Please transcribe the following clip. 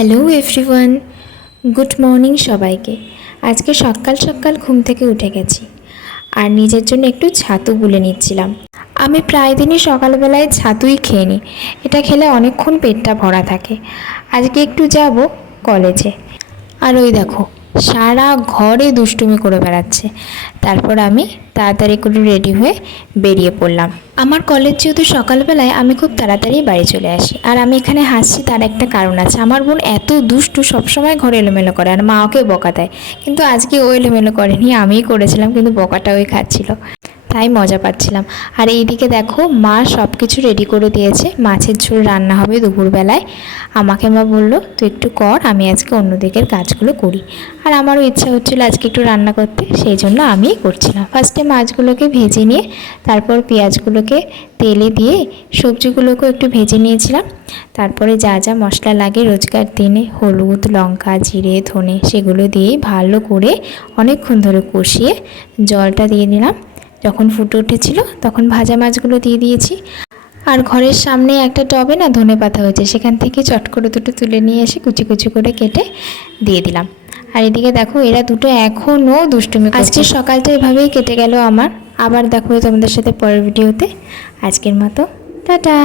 Hello everyone, good morning সবাইকে। আজকে সকাল সকাল ঘুম থেকে উঠে গেছি আর নিজের জন্য একটু ছাতু গুলে নিচ্ছিলাম। আমি প্রায় দিনই সকালবেলায় ছাতুই খেয়ে নিই এটা খেলে অনেকক্ষণ পেটটা ভরা থাকে। আজকে একটু যাব কলেজে। আর ওই দেখো সারা ঘরে দুষ্টুমি করে বেড়াচ্ছে। তারপর আমি তাড়াতাড়ি করে রেডি হয়ে বেরিয়ে পড়লাম। আমার কলেজ যেহেতু সকালবেলায়, আমি খুব তাড়াতাড়ি বাড়ি চলে আসি। আর আমি এখানে হাসছি, তার একটা কারণ আছে। আমার বোন এত দুষ্টু, সবসময় ঘরে এলোমেলো করে। আর মা ওকে বকা দেয়। কিন্তু আজকে ও এলোমেলো করেনি, আমিই করেছিলাম, কিন্তু বকাটা ওই খাচ্ছিল। তাই মজা পাচ্ছিলাম। আর এইদিকে দেখো, মা সব কিছু রেডি করে দিয়েছে। মাছের ঝোল রান্না হবে দুপুরবেলায়। আমাকে মা বলল, তুই একটু কর, আমি আজকে অন্য দিকের কাজগুলো করি। আর আমারও ইচ্ছা হচ্ছিল আজকে একটু রান্না করতে, সেই জন্য আমিই করছিলাম। ফার্স্টে মাছগুলোকে ভেজে নিয়ে, তারপর পেঁয়াজগুলোকে তেলে দিয়ে সবজিগুলোকেও একটু ভেজে নিয়েছিলাম। তারপরে যা যা মশলা লাগে, রোজকার দিনে হলুদ, লঙ্কা, জিরে, ধনে, সেগুলো দিয়ে ভালো করে অনেকক্ষণ ধরে কষিয়ে জলটা দিয়ে দিলাম যখন ফুটে উঠেছিল তখন ভাজা মাছগুলো দিয়ে দিয়েছি। আর ঘরের সামনে একটা টবে না ধনে পাতা হয়েছে, সেখান থেকে চট করে দুটো তুলে নিয়ে এসে কুচি কুচি করে কেটে দিয়ে দিলাম। আর এদিকে দেখো এরা দুটো এখনও দুষ্টুমি আজকে সকালটা এভাবেই কেটে গেল আমার। আবার দেখো তোমাদের সাথে পরের ভিডিওতে। আজকের মতো, টাটা!